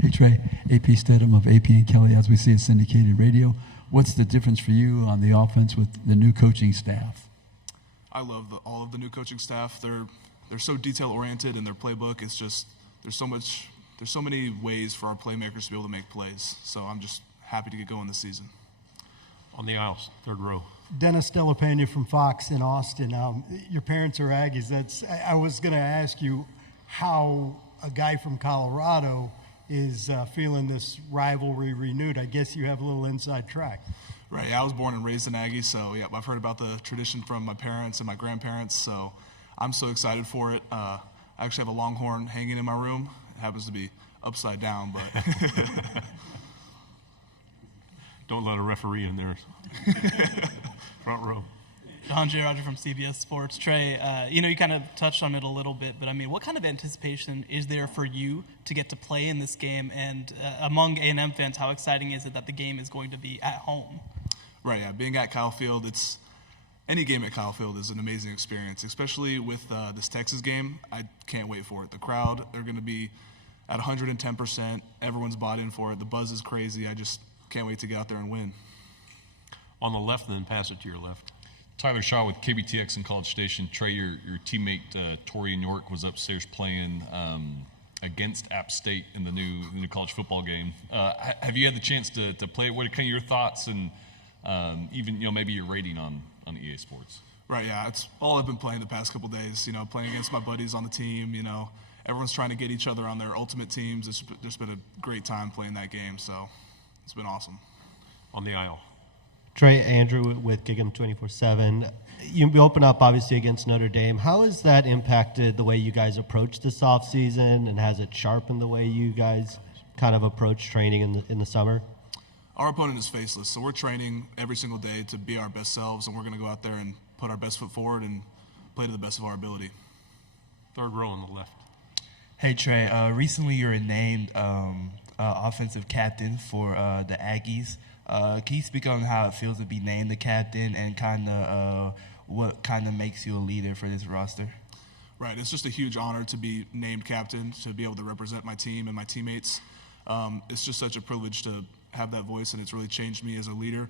Hey, Trey. AP Stedham of AP and Kelly, as we see it syndicated radio. What's the difference for you on the offense with the new coaching staff? I love all of the new coaching staff. They're so detail-oriented in their playbook. It's just there's so many ways for our playmakers to be able to make plays. So I'm just happy to get going this season. On the aisles, third row. Dennis Della Pena from Fox in Austin. Your parents are Aggies. I was going to ask you how a guy from Colorado is feeling this rivalry renewed. I guess you have a little inside track. Right, yeah, I was born and raised in Aggie, so yeah, I've heard about the tradition from my parents and my grandparents, so I'm so excited for it. I actually have a Longhorn hanging in my room. It happens to be upside down, but Don't let a referee in there. Front row. John J. Roger from CBS Sports. Trey, you kind of touched on it a little bit, but I mean, what kind of anticipation is there for you to get to play in this game? And among A&M fans, how exciting is it that the game is going to be at home? Right, yeah, being at Kyle Field, any game at Kyle Field is an amazing experience, especially with this Texas game. I can't wait for it. The crowd, they're going to be at 110%. Everyone's bought in for it. The buzz is crazy. I just can't wait to get out there and win. On the left, and then pass it to your left. Tyler Shaw with KBTX in College Station. Trey, your teammate Torian York was upstairs playing against App State in the new college football game. Have you had the chance to play it? What are kind of your thoughts and even maybe your rating on EA Sports? Right, yeah, it's all I've been playing the past couple days. Playing against my buddies on the team. Everyone's trying to get each other on their ultimate teams. It's just been a great time playing that game, so it's been awesome. On the aisle. Trey, Andrew with Gig'em 24/7. You open up obviously against Notre Dame. How has that impacted the way you guys approach this offseason, and has it sharpened the way you guys kind of approach training in the summer? Our opponent is faceless, so we're training every single day to be our best selves, and we're going to go out there and put our best foot forward and play to the best of our ability. Third row on the left. Hey, Trey. Recently you were named offensive captain for the Aggies. Can you speak on how it feels to be named the captain and kind of what kind of makes you a leader for this roster? Right, it's just a huge honor to be named captain, to be able to represent my team and my teammates. It's just such a privilege to have that voice, and it's really changed me as a leader.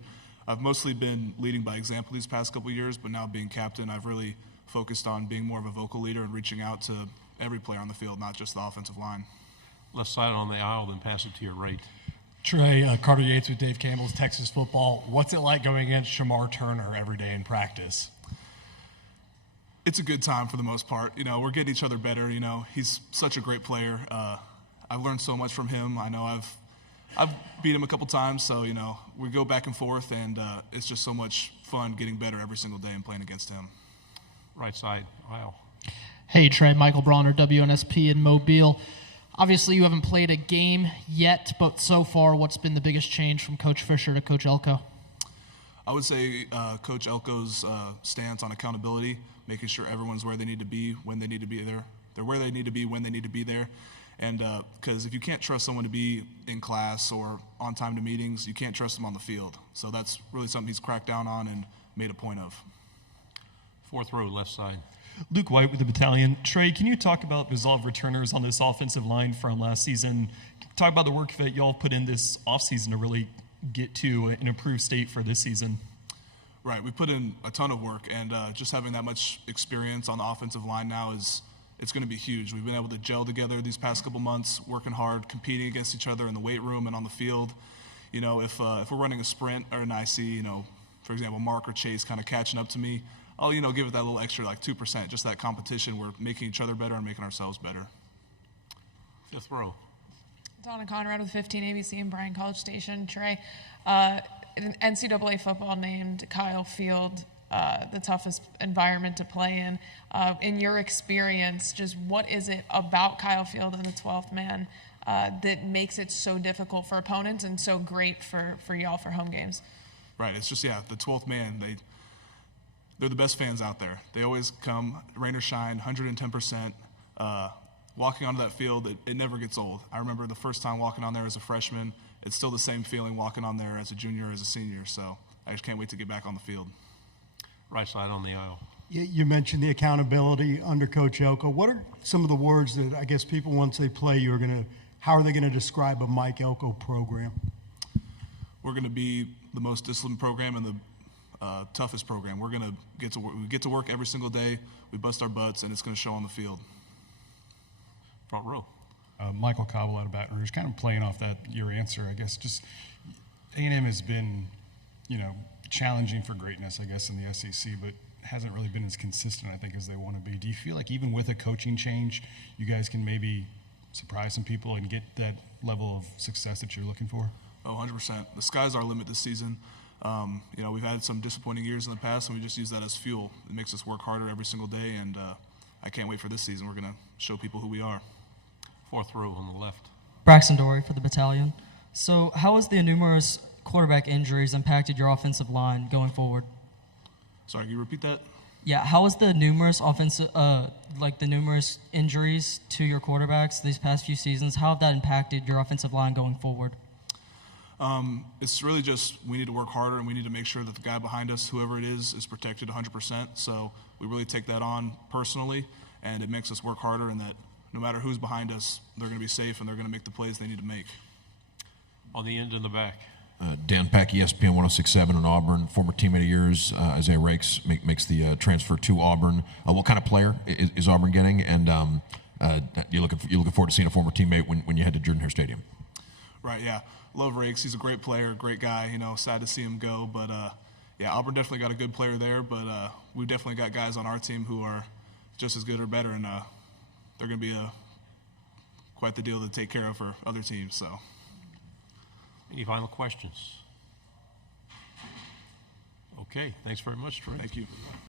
I've mostly been leading by example these past couple years, but now being captain, I've really focused on being more of a vocal leader and reaching out to every player on the field, not just the offensive line. Left side on the aisle, then pass it to your right. Trey, Carter Yates with Dave Campbell's Texas Football. What's it like going against Shamar Turner every day in practice? It's a good time for the most part. We're getting each other better. He's such a great player. I've learned so much from him. I know I've beat him a couple times, so, we go back and forth, and it's just so much fun getting better every single day and playing against him. Right side aisle. Hey, Trey, Michael Bronner, WNSP in Mobile. Obviously, you haven't played a game yet, but so far, what's been the biggest change from Coach Fisher to Coach Elko? I would say Coach Elko's stance on accountability, making sure everyone's where they need to be when they need to be there. They're where they need to be when they need to be there. And because if you can't trust someone to be in class or on time to meetings, you can't trust them on the field. So that's really something he's cracked down on and made a point of. Fourth row, left side. Luke White with the Battalion. Trey, can you talk about resolve returners on this offensive line from last season? Talk about the work that y'all put in this offseason to really get to an improved state for this season. Right, we put in a ton of work, and just having that much experience on the offensive line now it's going to be huge. We've been able to gel together these past couple months, working hard, competing against each other in the weight room and on the field. If we're running a sprint or an IC, for example, Mark or Chase kind of catching up to me, I'll, give it that little extra, like 2%, just that competition. We're making each other better and making ourselves better. Fifth row. Donna Conrad with 15 ABC and Bryan College Station. Trey, NCAA football named Kyle Field the toughest environment to play in. In your experience, just what is it about Kyle Field and the 12th man that makes it so difficult for opponents and so great for y'all for home games? Right, it's just, the 12th man, they're the best fans out there. They always come, rain or shine, 110%. Walking onto that field, it never gets old. I remember the first time walking on there as a freshman. It's still the same feeling walking on there as a junior or as a senior. So I just can't wait to get back on the field. Right side on the aisle. You mentioned the accountability under Coach Elko. What are some of the words that I guess people, once they play, you're going to how are they going to describe a Mike Elko program? We're going to be the most disciplined program and the toughest program. We're going to get to work. We get to work every single day. We bust our butts, and it's going to show on the field. Front row. Michael Cobble out of Baton Rouge, kind of playing off that your answer, I guess. Just A&M has been, challenging for greatness, I guess, in the SEC, but hasn't really been as consistent, I think, as they want to be. Do you feel like even with a coaching change, you guys can maybe surprise some people and get that level of success that you're looking for? Oh, 100%. The sky's our limit this season. We've had some disappointing years in the past, and we just use that as fuel. It makes us work harder every single day, and I can't wait for this season. We're going to show people who we are. Fourth row on the left. Braxton Dory for the battalion. So how has the numerous quarterback injuries impacted your offensive line going forward? Sorry, can you repeat that? Yeah, how has the numerous numerous injuries to your quarterbacks these past few seasons, how have that impacted your offensive line going forward? It's really just we need to work harder, and we need to make sure that the guy behind us, whoever it is protected 100%. So we really take that on personally, and it makes us work harder, and that no matter who's behind us, they're going to be safe, and they're going to make the plays they need to make. On the end in the back. Dan Peck, ESPN 106.7 in Auburn, former teammate of yours. Isaiah Rakes makes the transfer to Auburn. What kind of player is Auburn getting? And you're looking forward to seeing a former teammate when you head to Jordan-Hare Stadium? Right, yeah. Love Rakes. He's a great player, great guy. Sad to see him go. But, Auburn definitely got a good player there. But we've definitely got guys on our team who are just as good or better. And they're going to be quite the deal to take care of for other teams. So. Any final questions? Okay, thanks very much, Trey. Thank you.